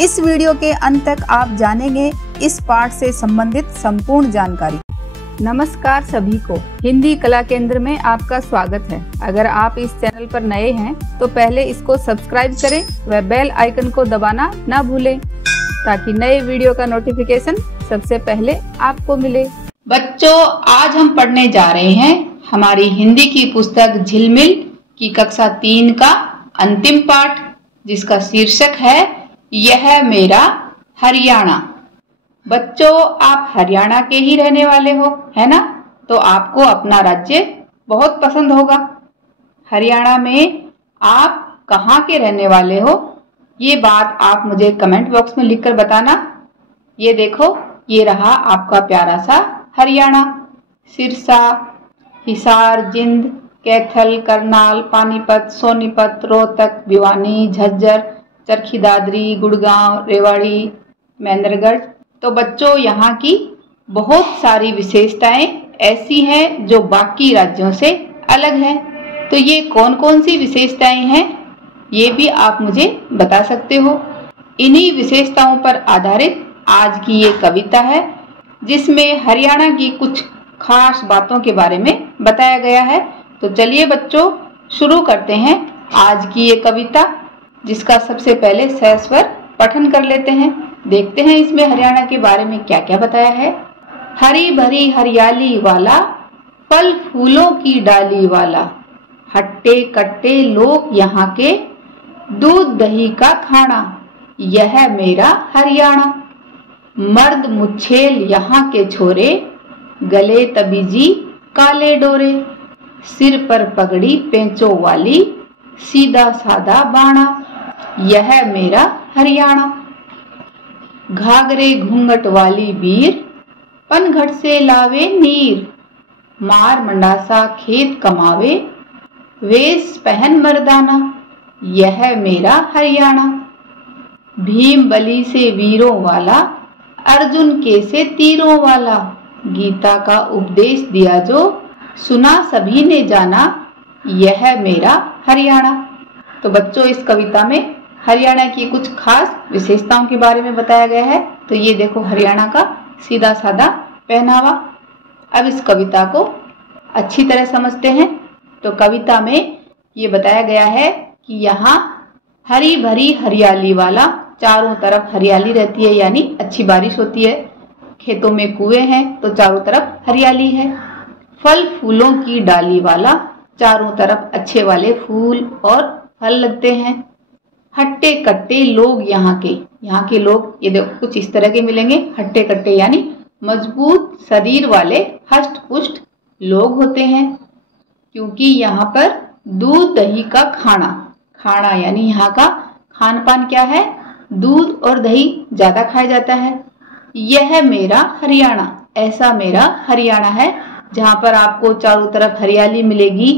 इस वीडियो के अंत तक आप जानेंगे इस पाठ से संबंधित संपूर्ण जानकारी। नमस्कार सभी को, हिंदी कला केंद्र में आपका स्वागत है। अगर आप इस चैनल पर नए हैं तो पहले इसको सब्सक्राइब करें व बेल आइकन को दबाना ना भूलें ताकि नए वीडियो का नोटिफिकेशन सबसे पहले आपको मिले। बच्चों, आज हम पढ़ने जा रहे हैं हमारी हिंदी की पुस्तक झिलमिल की कक्षा 3 का अंतिम पाठ, जिसका शीर्षक है यह मेरा हरियाणा। बच्चों, आप हरियाणा के ही रहने वाले हो, है ना? तो आपको अपना राज्य बहुत पसंद होगा। हरियाणा में आप कहाँ के रहने वाले हो, ये बात आप मुझे कमेंट बॉक्स में लिखकर बताना। ये देखो, ये रहा आपका प्यारा सा हरियाणा। सिरसा, हिसार, जिंद, कैथल, करनाल, पानीपत, सोनीपत, रोहतक, भिवानी, झज्जर, चरखी दादरी, गुड़गांव, रेवाड़ी, महेंद्रगढ़। तो बच्चों, यहाँ की बहुत सारी विशेषताएं ऐसी हैं जो बाकी राज्यों से अलग हैं। तो ये कौन कौन सी विशेषताएं हैं, ये भी आप मुझे बता सकते हो। इन्हीं विशेषताओं पर आधारित आज की ये कविता है, जिसमें हरियाणा की कुछ खास बातों के बारे में बताया गया है। तो चलिए बच्चों, शुरू करते हैं आज की ये कविता, जिसका सबसे पहले सस्वर पठन कर लेते हैं। देखते हैं इसमें हरियाणा के बारे में क्या क्या बताया है। हरी भरी हरियाली वाला, फल फूलों की डाली वाला, हट्टे कट्टे लोग यहाँ के, दूध दही का खाना, यह मेरा हरियाणा। मर्द मुच्छेल यहाँ के छोरे, गले तबीजी काले डोरे, सिर पर पगड़ी पेंचों वाली, सीधा साधा बाणा, यह मेरा हरियाणा। घाघरे घूंघट वाली बीर, पनघट से लावे नीर, मार मंडासा खेत कमावे, वेश पहन मर्दाना, यह मेरा हरियाणा। भीम बली से वीरों वाला, अर्जुन के से तीरों वाला, गीता का उपदेश दिया जो, सुना सभी ने जाना, यह मेरा हरियाणा। तो बच्चों, इस कविता में हरियाणा की कुछ खास विशेषताओं के बारे में बताया गया है। तो ये देखो हरियाणा का सीधा साधा पहनावा। अब इस कविता को अच्छी तरह समझते हैं। तो कविता में ये बताया गया है कि यहाँ हरी भरी हरियाली वाला, चारों तरफ हरियाली रहती है, यानी अच्छी बारिश होती है। खेतों में कुएं हैं तो चारों तरफ हरियाली है। फल फूलों की डाली वाला, चारों तरफ अच्छे वाले फूल और फल लगते हैं। हट्टे कट्टे लोग यहाँ के लोग ये देखो कुछ इस तरह के मिलेंगे। हट्टे कट्टे यानी मजबूत शरीर वाले हष्ट पुष्ट लोग होते हैं, क्योंकि यहाँ पर दूध दही का खाना यानी यहाँ का खान पान क्या है, दूध और दही ज्यादा खाया जाता है। यह मेरा हरियाणा, ऐसा मेरा हरियाणा है जहाँ पर आपको चारों तरफ हरियाली मिलेगी,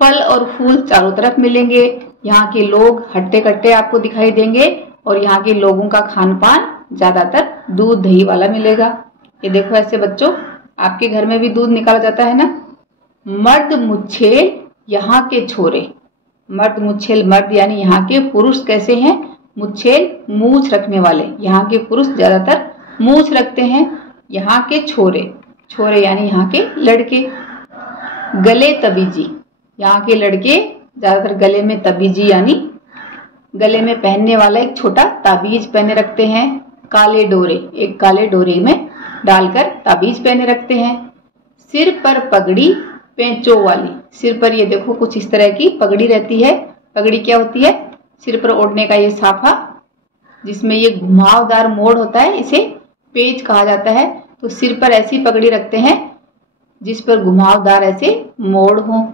फल और फूल चारों तरफ मिलेंगे। यहाँ के लोग हट्टे कट्टे आपको दिखाई देंगे और यहाँ के लोगों का खान पान ज्यादातर दूध दही वाला मिलेगा। ये देखो ऐसे बच्चों, आपके घर में भी दूध निकाला जाता है ना। मर्द मुच्छेल यहाँ के छोरे, मर्द मुच्छेल, मर्द यानी यहाँ के पुरुष कैसे हैं, मुच्छेल मूछ रखने वाले। यहाँ के पुरुष ज्यादातर मूछ रखते हैं। यहाँ के छोरे यानी यहाँ के लड़के। गले तबीजी, यहाँ के लड़के ज्यादातर गले में तबीजी यानी गले में पहनने वाला एक छोटा ताबीज पहने रखते हैं। काले डोरे, एक काले डोरे में डालकर ताबीज पहने रखते हैं। सिर पर पगड़ी पेंचों वाली, सिर पर ये देखो कुछ इस तरह की पगड़ी रहती है। पगड़ी क्या होती है, सिर पर ओढ़ने का ये साफा, जिसमें ये घुमावदार मोड़ होता है, इसे पेच कहा जाता है। तो सिर पर ऐसी पगड़ी रखते हैं जिस पर घुमावदार ऐसे मोड़ हो।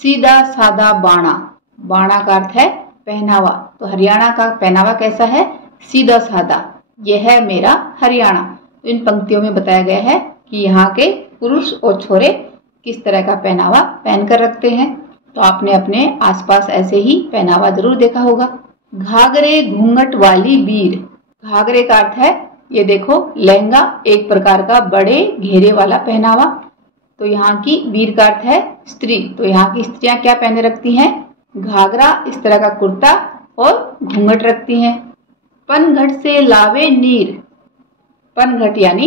सीधा साधा बाणा का अर्थ है पहनावा। तो हरियाणा का पहनावा कैसा है, सीधा साधा। यह है मेरा हरियाणा। तो इन पंक्तियों में बताया गया है कि यहाँ के पुरुष और छोरे किस तरह का पहनावा पहनकर रखते हैं। तो आपने अपने आसपास ऐसे ही पहनावा जरूर देखा होगा। घाघरे घूंघट वाली बीर, घाघरे का अर्थ है ये देखो लहंगा, एक प्रकार का बड़े घेरे वाला पहनावा। तो यहाँ की बीर का अर्थ है स्त्री। तो यहाँ की स्त्रियां क्या पहने रखती हैं, घाघरा, इस तरह का कुर्ता और घूंघट रखती हैं। पनघट से लावे नीर। पनघट यानी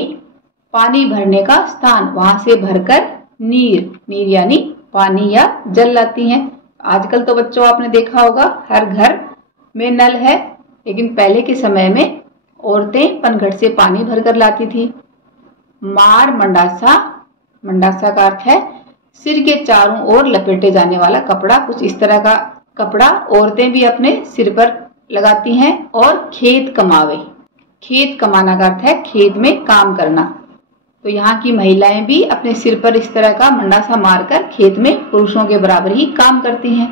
पानी भरने का स्थान, वहां से भरकर नीर, नीर यानी पानी या जल लाती हैं। आजकल तो बच्चों आपने देखा होगा हर घर में नल है, लेकिन पहले के समय में औरतें पनघट से पानी भरकर लाती थी। मार मंडासा, मंडासा का अर्थ है सिर के चारों ओर लपेटे जाने वाला कपड़ा। कुछ इस तरह का कपड़ा औरतें भी अपने सिर पर लगाती हैं। और खेत कमावे, खेत कमाना का अर्थ है खेत में काम करना। तो यहाँ की महिलाएं भी अपने सिर पर इस तरह का मंडासा मारकर खेत में पुरुषों के बराबर ही काम करती हैं।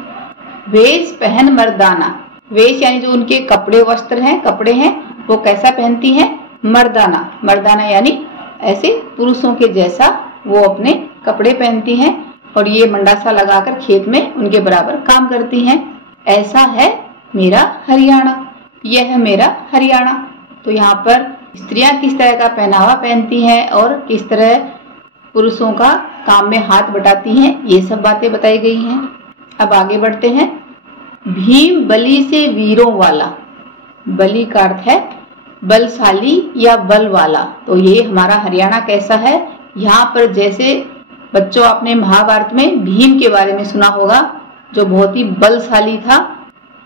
वेश पहन मर्दाना, वेश यानी जो उनके कपड़े वस्त्र हैं, कपड़े हैं, वो कैसा पहनती हैं? मर्दाना, मर्दाना यानी ऐसे पुरुषों के जैसा वो अपने कपड़े पहनती हैं और ये मंडासा लगाकर खेत में उनके बराबर काम करती हैं। ऐसा है मेरा हरियाणा, यह है मेरा हरियाणा। तो यहाँ पर स्त्रियां किस तरह का पहनावा पहनती हैं और किस तरह पुरुषों का काम में हाथ बटाती हैं, ये सब बातें बताई गई हैं। अब आगे बढ़ते हैं। भीम बलि से वीरों वाला, बलि का अर्थ है बलशाली या बल वाला। तो ये हमारा हरियाणा कैसा है? यहाँ पर जैसे बच्चों आपने महाभारत में भीम के बारे में सुना होगा, जो बहुत ही बलशाली था,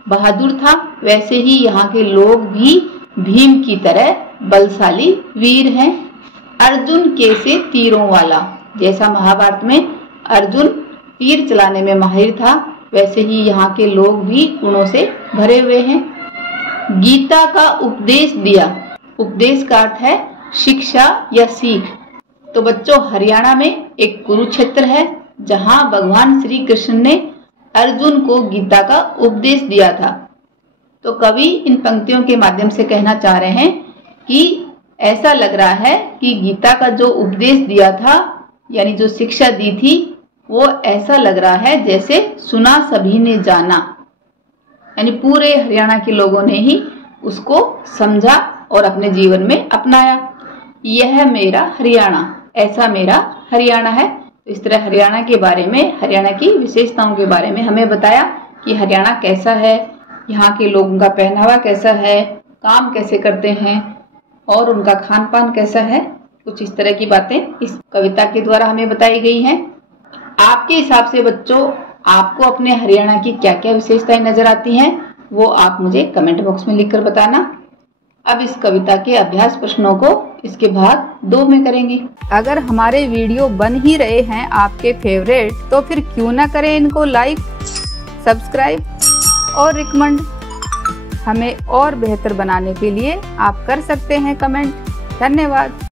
बहादुर था, वैसे ही यहाँ के लोग भी भीम की तरह बलशाली वीर हैं। अर्जुन के से तीरों वाला, जैसा महाभारत में अर्जुन तीर चलाने में माहिर था, वैसे ही यहाँ के लोग भी गुणों से भरे हुए हैं। गीता का उपदेश दिया, उपदेश का अर्थ है शिक्षा या सीख। तो बच्चों हरियाणा में एक कुरुक्षेत्र है जहां भगवान श्री कृष्ण ने अर्जुन को गीता का उपदेश दिया था। तो कवि इन पंक्तियों के माध्यम से कहना चाह रहे हैं कि ऐसा लग रहा है कि गीता का जो उपदेश दिया था यानी जो शिक्षा दी थी, वो ऐसा लग रहा है जैसे सुना सभी ने जाना, यानी पूरे हरियाणा के लोगों ने ही उसको समझा और अपने जीवन में अपनाया। यह मेरा हरियाणा, ऐसा मेरा हरियाणा है। तो इस तरह हरियाणा के बारे में, हरियाणा की विशेषताओं के बारे में हमें बताया कि हरियाणा कैसा है, यहाँ के लोगों का पहनावा कैसा है, काम कैसे करते हैं और उनका खान पान कैसा है। कुछ इस तरह की बातें इस कविता के द्वारा हमें बताई गई हैं। आपके हिसाब से बच्चों आपको अपने हरियाणा की क्या क्या विशेषताएं नजर आती हैं, वो आप मुझे कमेंट बॉक्स में लिखकर बताना। अब इस कविता के अभ्यास प्रश्नों को इसके भाग 2 में करेंगे। अगर हमारे वीडियो बन ही रहे हैं आपके फेवरेट, तो फिर क्यों ना करें इनको लाइक, सब्सक्राइब और रिकमेंड। हमें और बेहतर बनाने के लिए आप कर सकते हैं कमेंट। धन्यवाद।